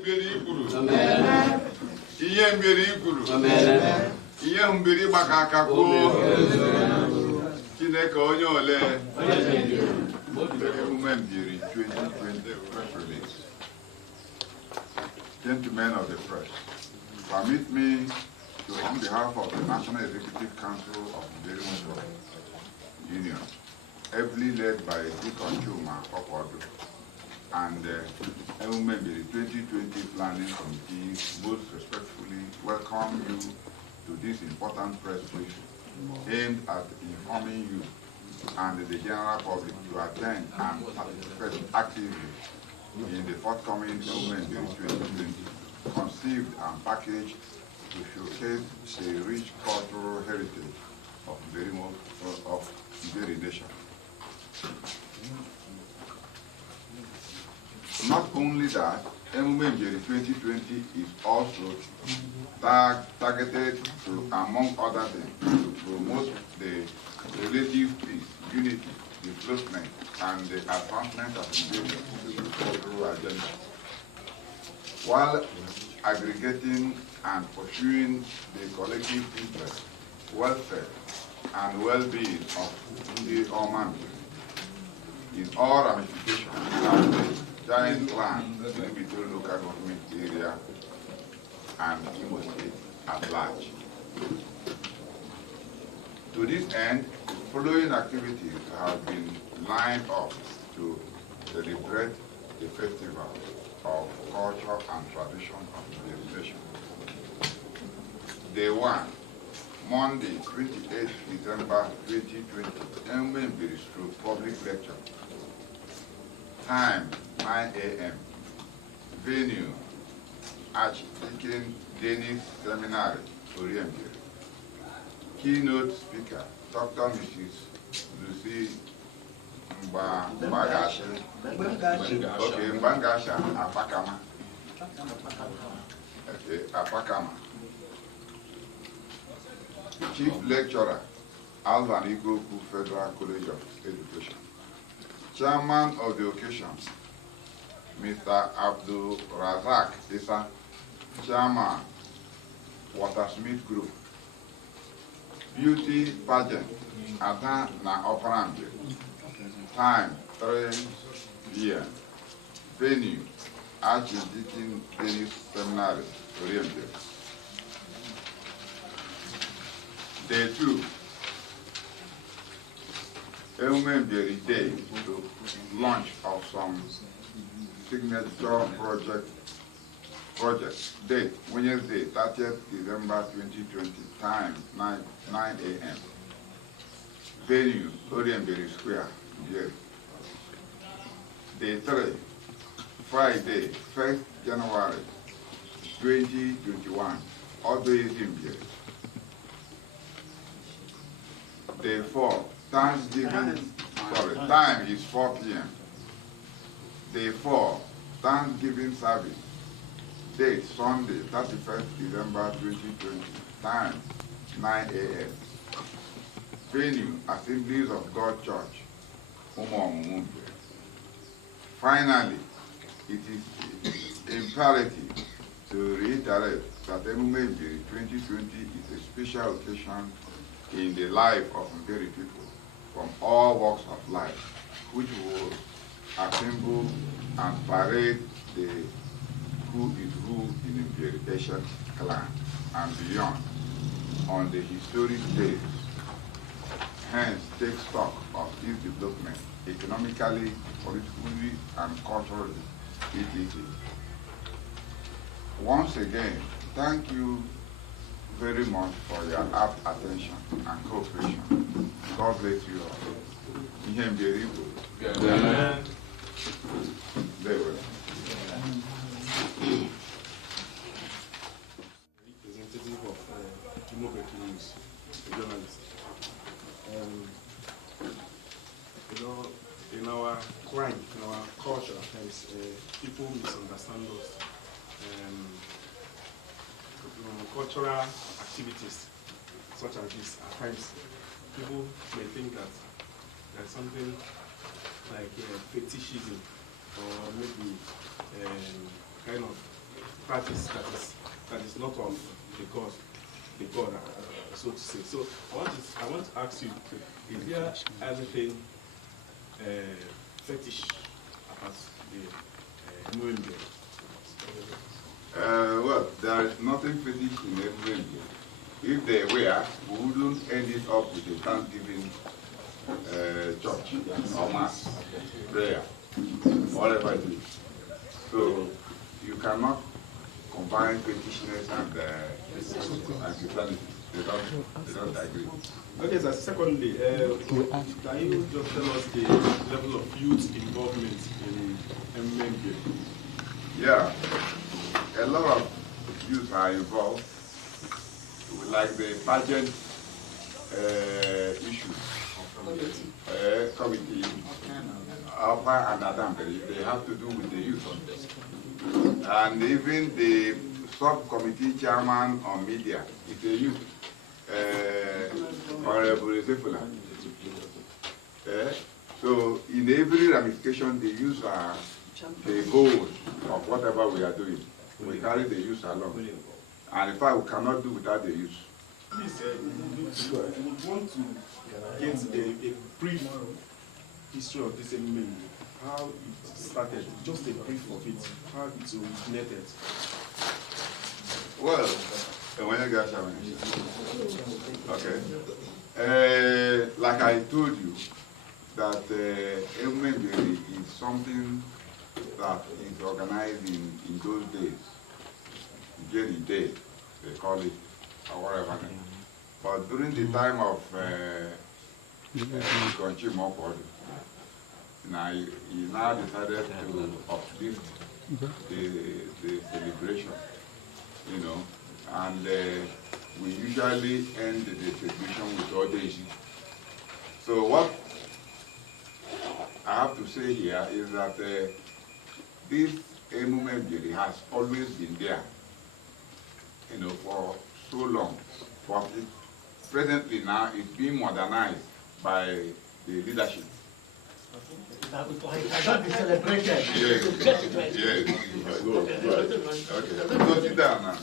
Mberi Ikuru. EMUME Mberi Ikuru. EMUME Mberi Bakakako. Chineke onye ole. EMUME Mberi 2020 press release. Gentlemen of the press, permit me to, on behalf of the National Executive Council of the Mberi Union, ably led by Deacon Chuma Okwado, and EMUME Mberi 2020 Planning Committee, most respectfully welcome you to this important press briefing aimed at informing you and the general public to attend and participate actively in the forthcoming EMUME Mberi 2020, conceived and packaged to showcase the rich cultural heritage of Mberi Nation. Not only that, EMUME Mberi 2020 is also targeted to, among other things, to promote the relative peace, unity, development, and the advancement of Mberi cultural agenda, while aggregating and pursuing the collective interest, welfare, and well-being of the Oman in all ramifications of the giant land in between local government area and Imo State at large. To this end, the following activities have been lined up to celebrate the festival of culture and tradition of the nation. Day 1, Monday, 28 December 2020, EMUME Mberi public lecture. Time, 9 a.m. Venue, Archdeacon Dennis Seminary, Mberi. Keynote speaker, Dr. Mrs. Lucy Mbangasha. Okay, Mbangasha Apakama. Okay, Apakama. Chief Lecturer, Alvan Ikoku Federal College of Education. Chairman of the occasion, Mr. Abdul Razak Issa, Chairman, Watersmith Group. Beauty pageant, Ada na Operambe. Time, 3 p.m. Venue, Archdeacon Dennis Seminary, Mberi. Day 2, EMUME Mberi Day, to launch of some signature project. Date, Wednesday, 30th December 2020, time, 9 a.m. Venue, Mberi Square, Mberi. Day 3, Friday, 1st January 2021, always in Mberi. Day 4, Thanksgiving, time is 4 p.m. Day 4, Thanksgiving service. Date, Sunday, 31st December 2020, time, 9 a.m. Venue, Assemblies of God Church, EMUME. Finally, it is imperative to reiterate that EMUME Mberi 2020 is a special occasion in the life of Mberi people from all walks of life, which will assemble and parade the who is who in Mberi ancient clan and beyond on the historic days. Hence, take stock of this development economically, politically, and culturally, etc. Once again, thank you very much for your apt attention and cooperation. God bless you all. EMUME Mberi. Very well. Representative of EMUME News, a journalist. In our crime, in our culture, people misunderstand us. Cultural activities such as this, at times, people may think that there's something like fetishism or maybe kind of practice that is not of the God, so to say. So I want to ask you, is there anything fetish about the EMUME MBIERI? Well, there is nothing fetish in EMUME MBIERI. If they were, we wouldn't end it up with a Thanksgiving church or mass, prayer, whatever it is. So you cannot combine fetishness and Christianity. They don't agree. Okay, so secondly, can you just tell us the level of youth involvement in EMUME MBIERI? Yeah, a lot of youth are involved, like the pageant issues. Committee, Alpha and Adam, they have to do with the youth. And even the subcommittee chairman on media is a youth, Honorable Zefula. So in every ramification, the youth are the goal of whatever we are doing. We carry the youth along. And in fact, we cannot do without the youth. Please, we would want to get a brief history of this EMUME, how it started, just a brief of it, how it originated. Well, when you guys okay. Like I told you, that EMUME MBIERI is something that is organized in those days, Jenny Day, they call it, or whatever. But during the time of he now decided to uplift the celebration, you know, and we usually end the celebration with urgency. So what I have to say here is that this EMUME MBIERI has always been there, you know, for so long. But presently now it's being modernized by the leadership. I got the celebration. Yes. Good. Okay. So sit down now.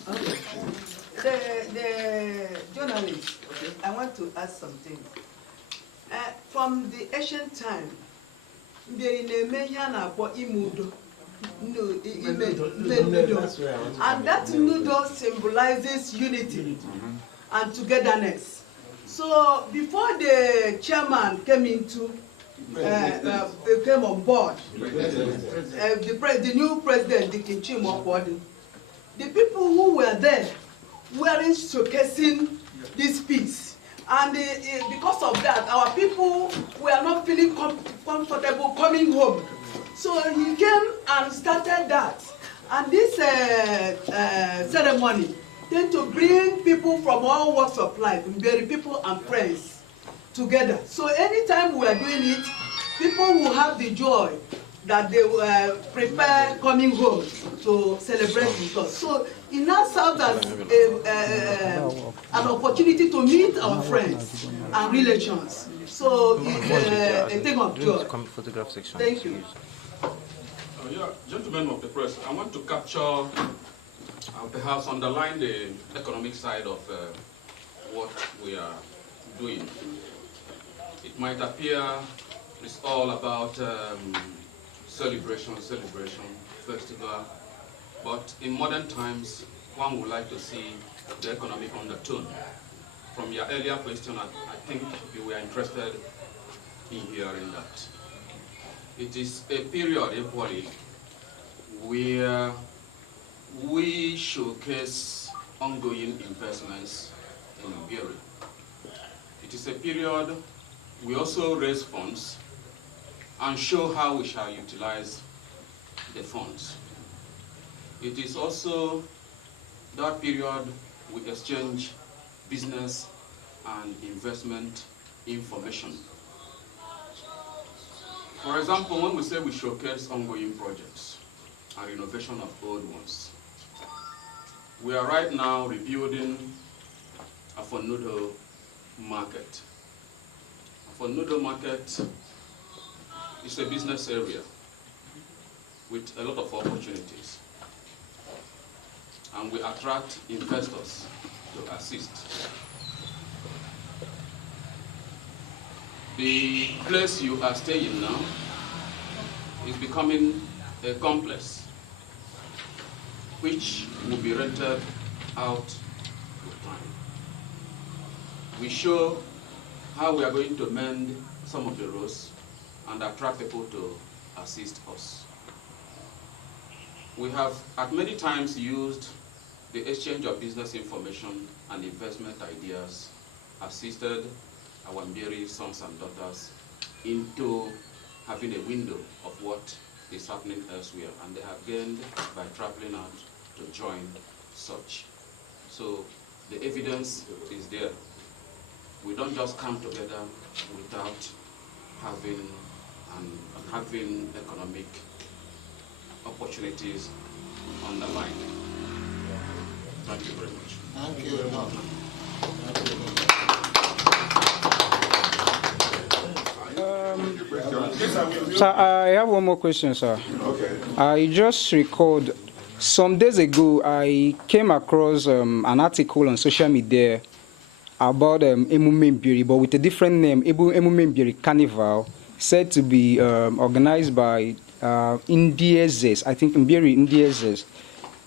The journalist, I want to ask something. From the ancient time, and that noodle symbolizes unity and togetherness. So before the chairman came came on board, the new president, the Kinchim, the people who were there weren't showcasing this peace. And because of that, our people were not feeling comfortable coming home. So he came and started that. And this ceremony tend to bring people from all walks of life, Mberi people and friends, together. So anytime we are doing it, people will have the joy that they prepare coming home to celebrate with us. So it now serves as an opportunity to meet our friends and relations. So it's a thing of joy. Thank you. Yeah, gentlemen of the press, I want to capture, perhaps underline the economic side of what we are doing. It might appear it's all about celebration, festival, but in modern times, one would like to see the economic undertone. From your earlier question, I think you were interested in hearing that. It is a period equally where we showcase ongoing investments in MBIERI. It is a period we also raise funds and show how we shall utilize the funds. It is also that period we exchange business and investment information. For example, when we say we showcase ongoing projects and renovation of old ones, we are right now rebuilding a Fonudo market. A Fonudo market is a business area with a lot of opportunities. and we attract investors to assist. The place you are staying now is becoming a complex which will be rented out with time. We show how we are going to mend some of the roads and attract people to assist us. We have at many times used the exchange of business information and investment ideas, assisted our Mberi sons and daughters into having a window of what is happening elsewhere, and they have gained by traveling out to join such. So the evidence is there. We don't just come together without having economic opportunities on the line. Thank you very much. Thank you very much. Sir, I have one more question, sir. Okay. I just recalled some days ago I came across an article on social media about EMUME MBIERI, but with a different name, EMUME MBIERI Carnival, said to be organized by Indiezes, I think Mberi Indiezes.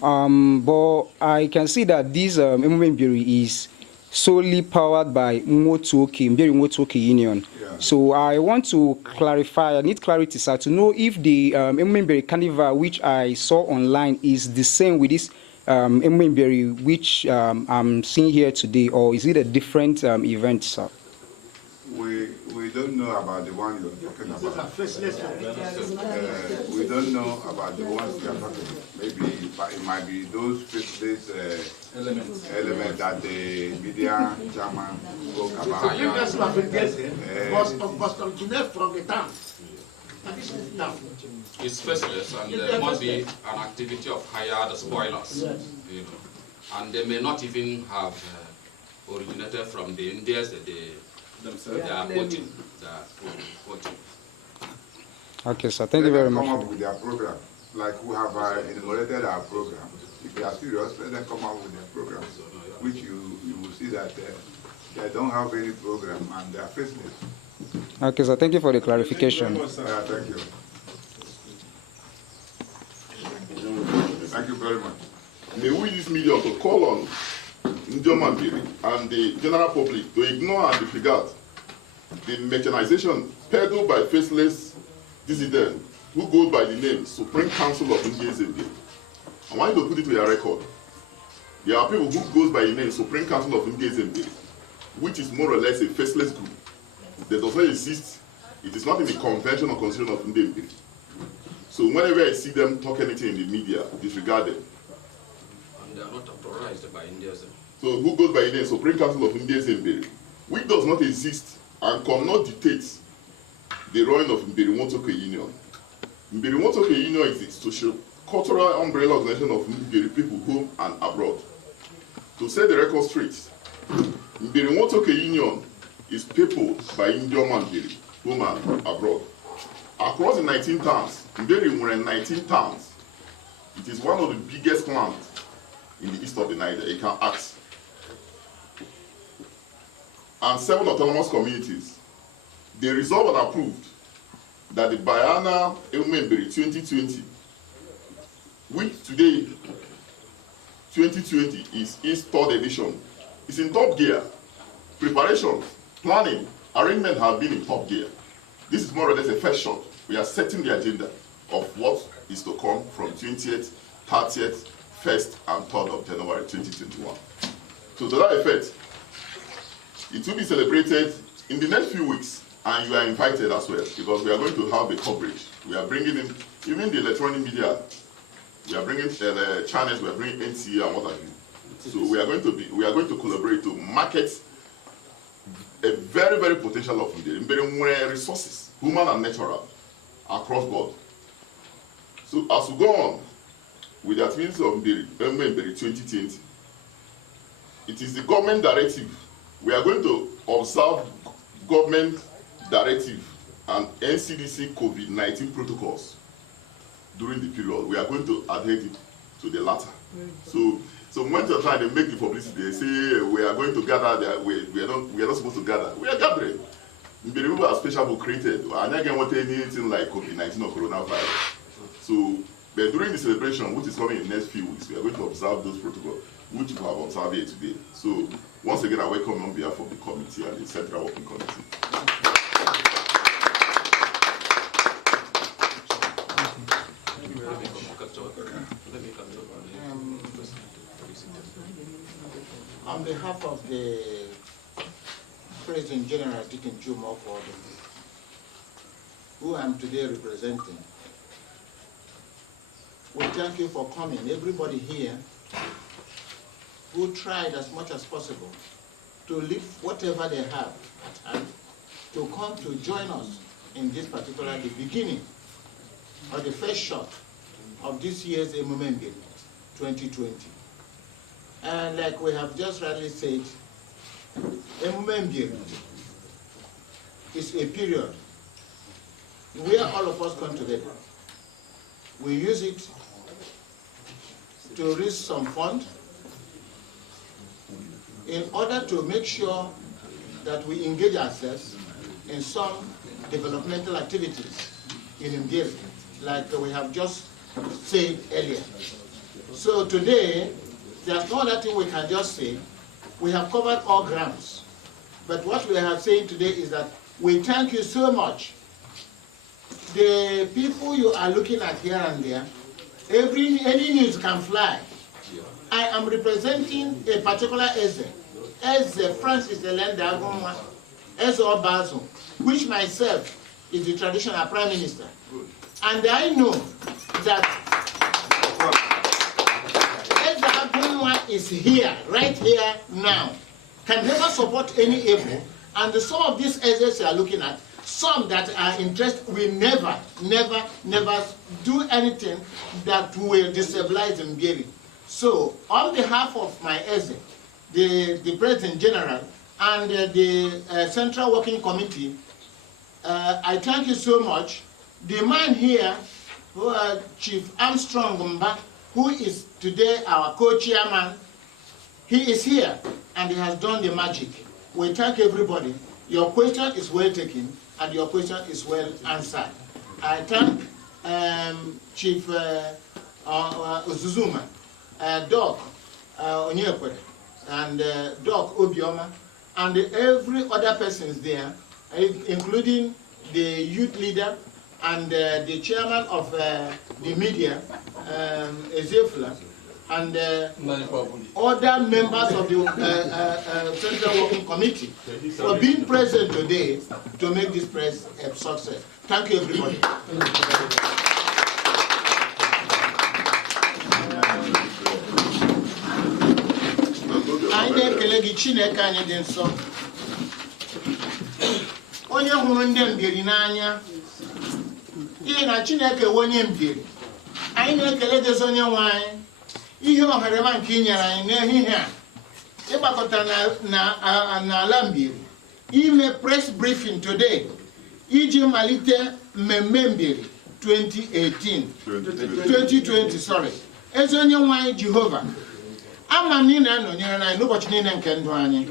But I can see that this EMUME MBIERI is solely powered by Mberi Mwotuoke Union. Yeah. So I want to clarify, I need clarity, sir, to know if the EMUME MBIERI Carnival, which I saw online, is the same with this EMUME MBIERI, which I'm seeing here today, or is it a different event, sir? We don't know about the one you're talking about. We don't know about the ones you're talking about. Maybe it might be those faceless elements that the media chairman spoke about. From the town. It's faceless, and there must be an activity of hired spoilers, you know, and they may not even have originated from the Indians that they are quoting. Okay, sir. Thank you very much. Let them come up with their program, like we have enumerated our program. If they are serious, let them come up with their program, which you will see that they don't have any program and they are faceless. Okay, sir. Thank you for the clarification. Thank you. Thank you very much. May we use media to call on EMUME MBIERI and the general public to ignore and disregard the mechanization peddled by faceless dissidents who go by the name Supreme Council of Indian Zambia. I want you to put it to your record. There are people who goes by the name Supreme Council of Indian Zambia, which is more or less a faceless group that does not exist. It is not in the convention or constitution of Indian Zambia. So whenever I see them talk anything in the media, disregard them. And they are not authorized by India. So who goes by the name Supreme Council of Indian Mberi, which does not exist and cannot dictate the running of Mberi Mwotuoke Union. Mberi Mwotuoke Union is a social cultural umbrella organization of Mberi people home and abroad. To set the record straight, Mberi Mwotuoke Union is peopled by EMUME MBIERI, home and abroad. Across the 19 towns, Mberi were in 19 towns. It is one of the biggest clans in the east of the Niger. You can ask. And 7 autonomous communities. They resolved and approved that the Biana EMUME MBIERI 2020, which today, 2020, is its 3rd edition, is in top gear. Preparation, planning, arrangement have been in top gear. This is more or less a first shot. We are setting the agenda of what is to come from 20th, 30th, 1st, and 3rd of January 2021. So to that effect, it will be celebrated in the next few weeks, and you are invited as well, because we are going to have a coverage. We are bringing in, even the electronic media, we are bringing channels, we are bringing NCA and what have you. So we are going to collaborate to market a very, very potential of Mberi resources, human and natural, across board. So as we go on with the activities of EMUME MBIERI 2020, it is the government directive. We are going to observe government directive and NCDC COVID-19 protocols during the period. We are going to adhere to the latter. So So when they're trying to make the publicity, they say we are going to gather there. We are not supposed to gather. We are gathering. The people are special book created. And again, want anything like COVID-19 or coronavirus. So, but during the celebration, which is coming in the next few weeks, we are going to observe those protocols, which we have observed here today. So, once again, I welcome on behalf of the committee and the Central Working Committee. On behalf of the President General Dick Chumo, who I'm today representing, we thank you for coming. Everybody here who tried as much as possible to leave whatever they have at hand to come to join us in this particular, the beginning or the first shot of this year's EMUME MBIERI 2020. And like we have just rightly said, EMUME MBIERI is a period where all of us come together. We use it to raise some fund in order to make sure that we engage ourselves in some developmental activities in MBIERI, like we have just said earlier. So today, there's no other thing we can just say. We have covered all grounds. But what we are saying today is that we thank you so much. The people you are looking at here and there, any news can fly. I am representing a particular Eze Francis Elenda Agumwa, Eze Obazo, which myself is the traditional prime minister. And I know that Eze Agumwa is here, right here now, can never support any evil. And some of these Ezes you are looking at, some that are interested will never do anything that will destabilize MBIERI. So, on behalf of my Eze, the President General, and the Central Working Committee, I thank you so much. The man here, Chief Armstrong Mbah, who is today our co-chairman, he is here and he has done the magic. We thank everybody. Your question is well taken and your question is well answered. I thank Chief Uzuzuma, Doc Onyekwere, and Doc Obioma, and every other persons there, including the youth leader and the chairman of the media, Ezefla, and other members of the Central Working Committee for being present today to make this press a success. Thank you, everybody. Anyị na-ekele gị Chineke anyị dị nsọ. Onye hụrụ ndị MBIERI n'anya. Ihe na Chineke onye MBIERI. Anyị na-ekele gị onye nwe anyị. Ihe ohere nke I nyere anyị n'ehihie a. Ịgbakọta n'ala MBIERI. Ime press briefing today. Iji malite mmemme MBIERI 2020, sorry. Eze onye nwe anyị Jehova. Ama ni na anọnyere na n'ụbọchị niile nke ndụ anyị.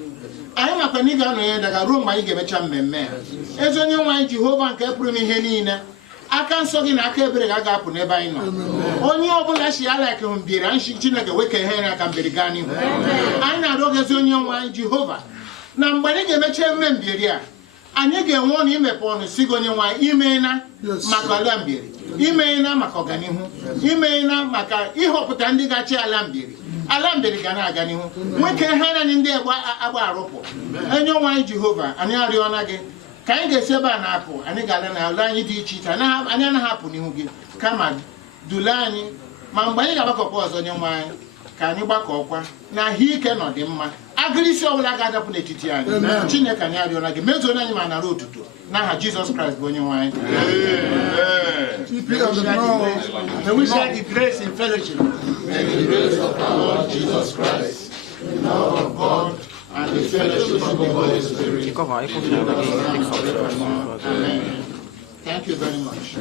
Anyị makwa na ị ga-anọnyere daga ruo mgbe anyị ga-emecha mmemme a. Eze onye nwe anyị Jehova nke pụrụ ihe niile. Aka nsọ gị na aka ebere ga-apụ n'ebe anyị nọ. Onye ọbụla si ala ka MBIERI anyị Chineke weke ihe aka MBIERI gaa n'ihu. Anyị na-arịọ gị ezi onye nwe anyị Jehova na mgbe anyị ga-emecha emume MBIERI a, anyị ga-enwe ọnụ imepe ọnụ si gị onye nwe anyị imeela maka ala MBIERI, imeela maka ọganihu, imeela maka ịhọpụta ndị ga-achị ala MBIERI. Ala MBIERI ga na-aga n'ihu. Nwoke ha na ndị agba arụpụ. Onye nwe anyị Jehova, anyị arịọna gị ka anyị ga-esi ebe a na-apụ, anyị ga-ala na ala anyị dị iche iche, anyị anaghị hapụ n'ihu gị, kama dule anyị, ma mgbe anyị ga-agbakọkwa ọzọ onye nwe anyị, ka anyị gbakọkwa na ahụike nọ dị mma. Agụrụ isi ọbụla ga-adapụ n'etiti anyị. Chineke anyị arịọna gị, mezuo anyị ma nara otuto n'aha Jizọs Kraịst bụ onye nwe anyị. May we share the grace in fellowship. May the grace of our Lord Jesus Christ, the love of God, and the fellowship of the Holy Spirit. Amen. Thank you very much.